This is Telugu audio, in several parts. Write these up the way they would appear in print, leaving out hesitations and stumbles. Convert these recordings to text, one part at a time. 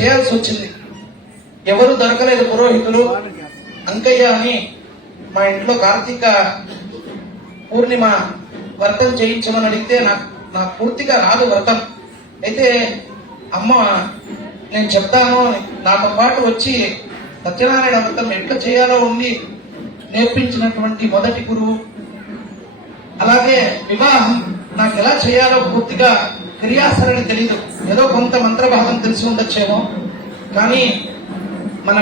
చేయాల్సి వచ్చింది. ఎవరు దొరకలేదు పురోహితులు. అంకయ్య అని మా ఇంట్లో కార్తీక పూర్ణిమ వ్రతం చేయించమని అడిగితే నాకు పూర్తిగా రాదు వ్రతం. అయితే అమ్మ నేను చెప్తాను, నాతో పాటు వచ్చి సత్యనారాయణ వ్రతం ఎట్లా చేయాలో ఉండి నేర్పించినటువంటి మొదటి గురువు. అలాగే వివాహం నాకు ఎలా చేయాలో పూర్తిగా క్రియాసరణ తెలీదు. ఏదో కొంత మంత్రభాగం తెలిసి ఉండొచ్చేమో, కానీ మన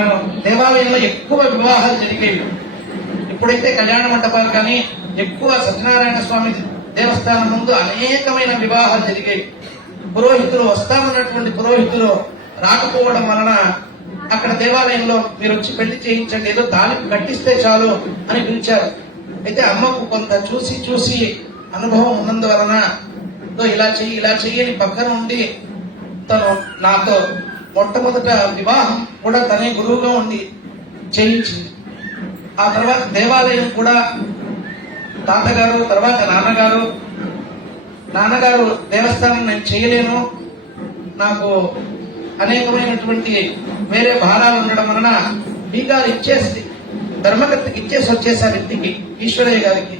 దేవాలయంలో ఎక్కువ వివాహాలు జరిగేవి. ఇప్పుడైతే కళ్యాణ మండపాలు కానీ ఎక్కువ సత్యనారాయణ స్వామి దేవస్థానం ముందు అనేకమైన వివాహాలు జరిగాయి. పురోహితులు వస్తామన్నటువంటి పురోహితులు రాకపోవడం వలన అక్కడ దేవాలయంలో మీరు వచ్చి పెళ్లి చేయించండి, ఏదో తాళి కట్టిస్తే చాలు అని పిలిచారు. అయితే అమ్మకు కొంత చూసి అనుభవం ఉన్నందువలన ఇలా చెయ్యి అని పక్కన ఉండి తను నాతో మొట్టమొదట వివాహం కూడా తనే గురువుగా ఉండి చేయించింది. ఆ తర్వాత దేవాలయం కూడా తాతగారు, తర్వాత నాన్నగారు దేవస్థానం నేను చేయలేను, నాకు అనేకమైనటువంటి వేరే భారాలు ఉండడం వలన బీగారు ఇచ్చేసి ధర్మకర్తకి ఇచ్చేసి వచ్చేసారు ఇంటికి, ఈశ్వరయ్య గారికి.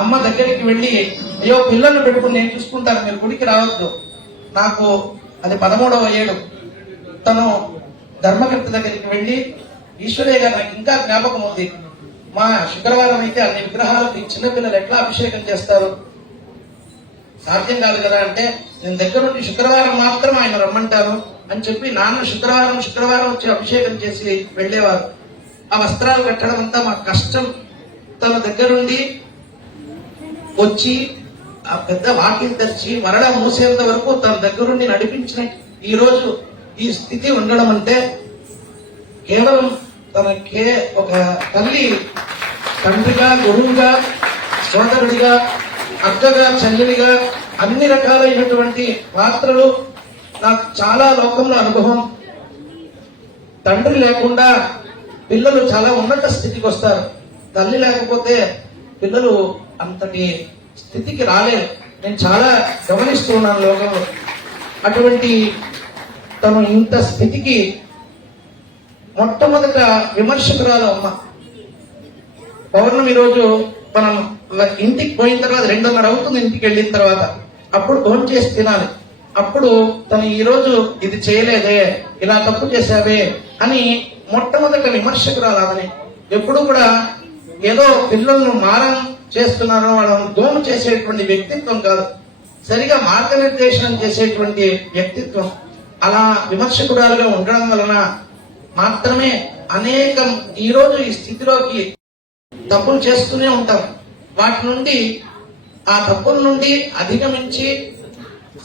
అమ్మ దగ్గరికి వెళ్లి, అయ్యో పిల్లల్ని పెట్టుకుని నేను చూసుకుంటాను, మీరు గుడికి రావద్దు. నాకు అది 13వ ఏడు. తను ధర్మకర్త దగ్గరికి వెళ్లి, ఈశ్వరయ్య గారు నాకు ఇంకా జ్ఞాపకం ఉంది, మా శుక్రవారం అయితే అన్ని విగ్రహాలకు చిన్నపిల్లలు ఎట్లా అభిషేకం చేస్తారు, సాధ్యం కాదు కదా అంటే, నేను దగ్గర నుండి శుక్రవారం మాత్రం ఆయన రమ్మంటాను అని చెప్పి నాన్న శుక్రవారం వచ్చి అభిషేకం చేసి వెళ్లేవారు. ఆ వస్త్రాలు కట్టడం అంతా మాకు కష్టం. తన దగ్గరుండి వచ్చి ఆ పెద్ద వాకిలు తెరిచి మరణ మూసేంత వరకు తన దగ్గరుండి నడిపించిన ఈ రోజు ఈ స్థితి ఉండడం అంటే కేవలం తనకే ఒక తల్లి, తండ్రిగా, గురువుగా, సోదరుడిగా, అక్కగా, చెల్లెలిగా అన్ని రకాలైనటువంటి పాత్రలు నాకు చాలా లోకంలో అనుభవం. తండ్రి లేకుండా పిల్లలు చాలా ఉన్నత స్థితికి వస్తారు. తల్లి లేకపోతే పిల్లలు అంతటి స్థితికి రాలేరు. నేను చాలా గమనిస్తూ ఉన్నాను లోకంలో. అటువంటి తను ఇంత స్థితికి మొట్టమొదట విమర్శకురాలు అమ్మ. పౌర్ణమి రోజు మనం ఇంటికి పోయిన తర్వాత 2:30 అవుతుంది. ఇంటికి వెళ్ళిన తర్వాత అప్పుడు భోజనం చేసి తినాలి. అప్పుడు తను ఈ రోజు ఇది చేయలేదే, ఇలా తప్పు చేశావే అని మొట్టమొదట విమర్శకురాలు ఆమె. ఎప్పుడు కూడా ఏదో పిల్లలను మారం చేస్తున్నారో వాళ్ళను దోము చేసేటువంటి వ్యక్తిత్వం కాదు, సరిగా మార్గనిర్దేశనం చేసేటువంటి వ్యక్తిత్వం. అలా విమర్శకురాలుగా ఉండడం వలన మాత్రమే అనేకం ఈరోజు ఈ స్థితిలోకి తప్పులు చేస్తూనే ఉంటాం. వాటి నుండి, ఆ తప్పుల నుండి అధిగమించి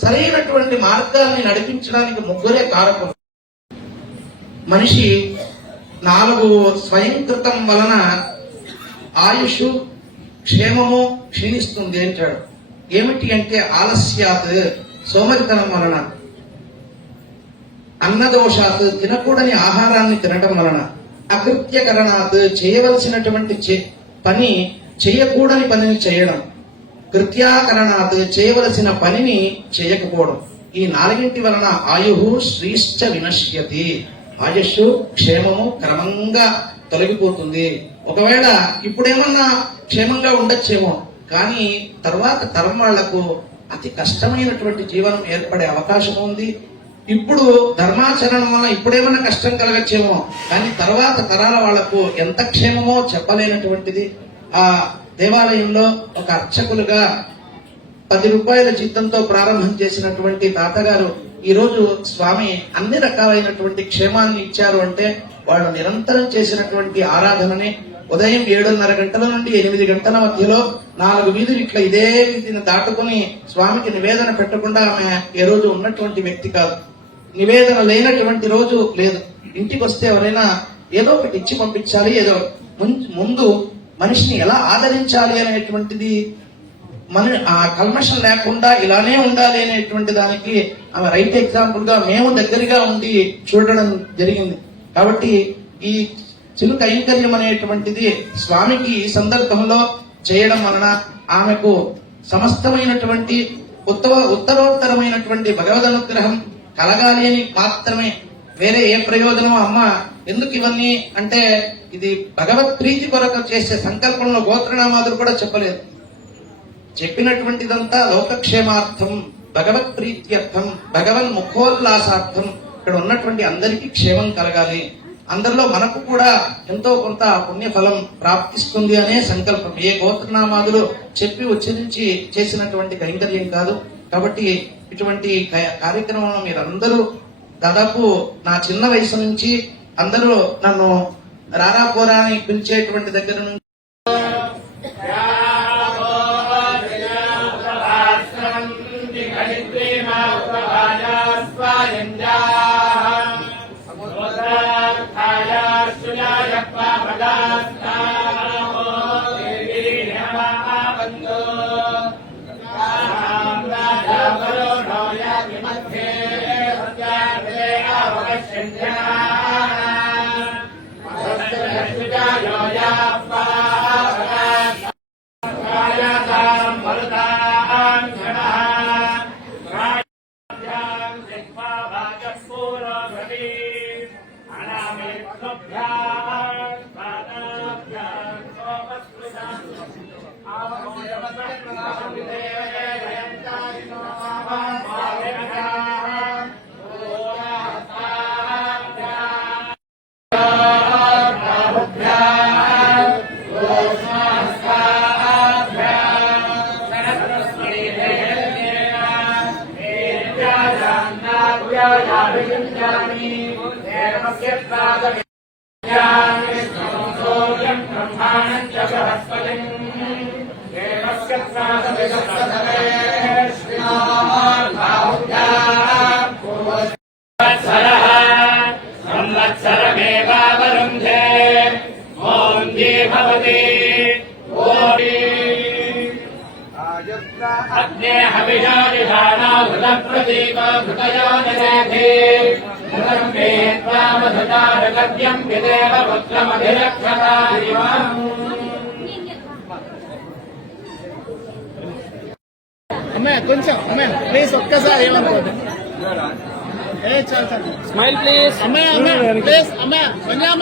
సరైనటువంటి మార్గాన్ని నడిపించడానికి ముగ్గురే కారకులు. మనిషి 4 స్వయంకృతం వలన ఆయుష్, క్షేమము క్షీణిస్తుంది అంటాడు. ఏమిటి అంటే ఆలస్యాత్, సోమరితనం వలన, అన్నదోషాత్, తినకూడని ఆహారాన్ని తినడం వలన, అకృత్యకరణాత్, చేయవలసినటువంటి పని చేయకూడని పనిని చేయడం, కృత్యాకరణాత్, చేయవలసిన పనిని చేయకపోవడం. ఈ 4 వలన ఆయుః శ్రీశ్చ వినశ్యతి, ఆయుష్, క్షేమము క్రమంగా తొలగిపోతుంది. ఒకవేళ ఇప్పుడేమన్నా క్షేమంగా ఉండొచ్చేమో, కానీ తర్వాత తరం వాళ్లకు అతి కష్టమైనటువంటి జీవనం ఏర్పడే అవకాశం ఉంది. ఇప్పుడు ధర్మాచరణం వల్ల ఇప్పుడేమన్నా కష్టం కలగచ్చేమో, కానీ తర్వాత తరాల వాళ్లకు ఎంత క్షేమమో చెప్పలేనటువంటిది. ఆ దేవాలయంలో ఒక అర్చకులుగా 10 రూపాయల జీతంతో ప్రారంభం చేసినటువంటి తాతగారు ఈ రోజు స్వామి అన్ని రకాలైనటువంటి క్షేమాన్ని ఇచ్చారు అంటే వాళ్ళు నిరంతరం చేసినటువంటి ఆరాధనని. ఉదయం 7:30 గంటల నుండి 8 గంటల మధ్యలో 4 వీధులు ఇట్లా ఇదే వీధిని దాటుకుని స్వామికి నివేదన పెట్టకుండా ఆమె ఏ రోజు ఉన్నటువంటి వ్యక్తి కాదు. నివేదన లేనటువంటి రోజు లేదు. ఇంటికి వస్తే ఎవరైనా ఏదో ఒకటి ఇచ్చి పంపించాలి, ఏదో ముందు మనిషిని ఎలా ఆదరించాలి అనేటువంటిది ఆ కల్మషం లేకుండా ఇలానే ఉండాలి అనేటువంటి దానికి ఆమె రైట్ ఎగ్జాంపుల్ గా మేము దగ్గరగా ఉండి చూడడం జరిగింది. కాబట్టి ఈ చిలుక ఐంకర్యం అనేటువంటిది స్వామికి ఈ సందర్భంలో చేయడం వలన ఆమెకు సమస్తమైనటువంటి ఉత్తరోత్తరమైనటువంటి భగవద్ అనుగ్రహం కలగాలి అని మాత్రమే వేరే ఏ ప్రయోజనం అమ్మ ఎందుకు ఇవన్నీ అంటే ఇది భగవత్ ప్రీతి కొరకు చేసే సంకల్పంలో గోత్రనామాదులు కూడా చెప్పలేదు. చెప్పినటువంటిదంతా లోకక్షేమార్థం, భగవత్ ప్రీత్యర్థం, భగవన్ ముఖోల్లాసార్థం. ఇక్కడ ఉన్నటువంటి అందరికీ క్షేమం కలగాలి, అందరిలో మనకు కూడా ఎంతో కొంత పుణ్యఫలం ప్రాప్తిస్తుంది అనే సంకల్పం. ఏ గోత్రనామాదులు చెప్పి ఉచ్చరించి చేసినటువంటి కైంకర్యం కాదు. కాబట్టి ఇటువంటి కార్యక్రమంలో మీరందరూ దాదాపు నా చిన్న వయసు నుంచి అందరూ నన్ను రారా పోరా అని పిలిచేటువంటి దగ్గర నుంచి కొంచెం ప్లీజ్ ఒక్కసారి ఏమనుకోండి. Smile please. ప్లీజ్ కొంచెం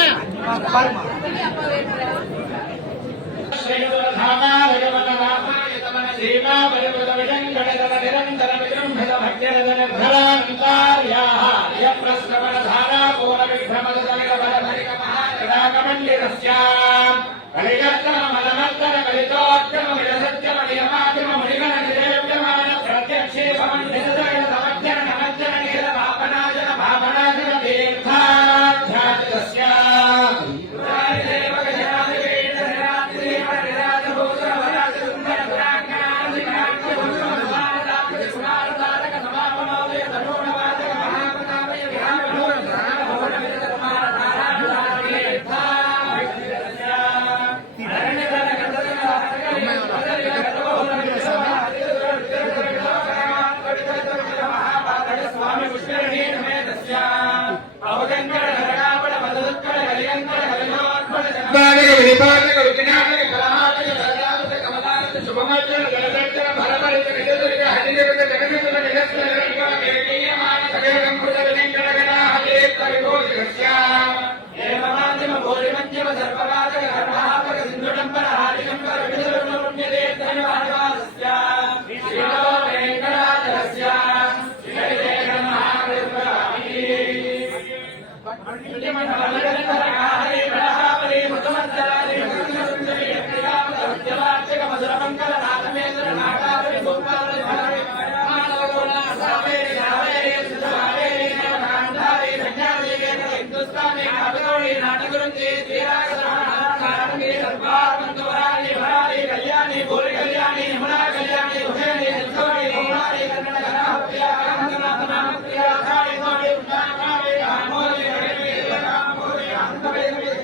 Thank you.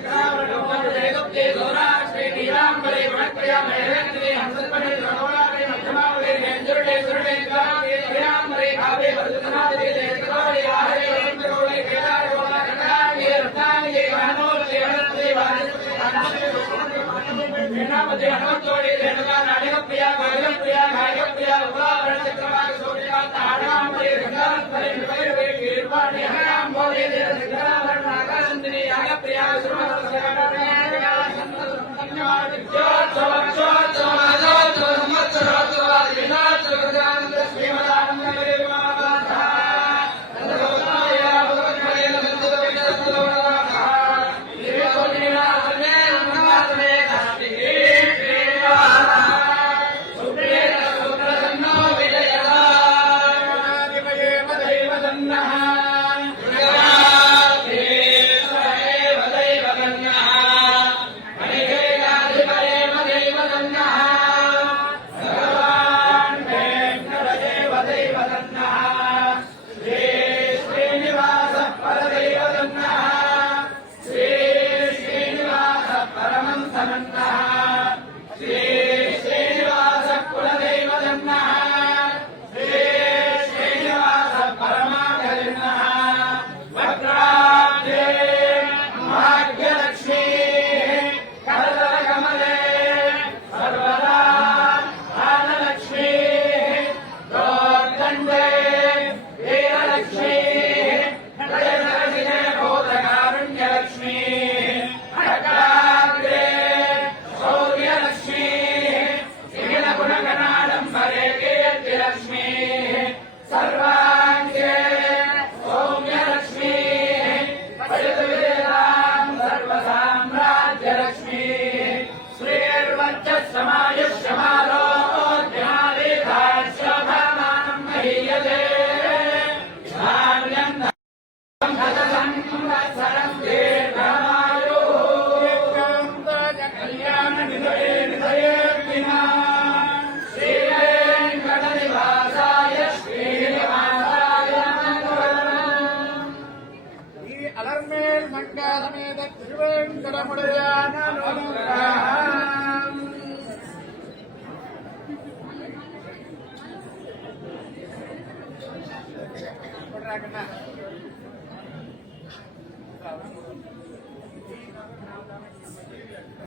మంగా సమేత త్రివేంకటముడయానుగ్రహం.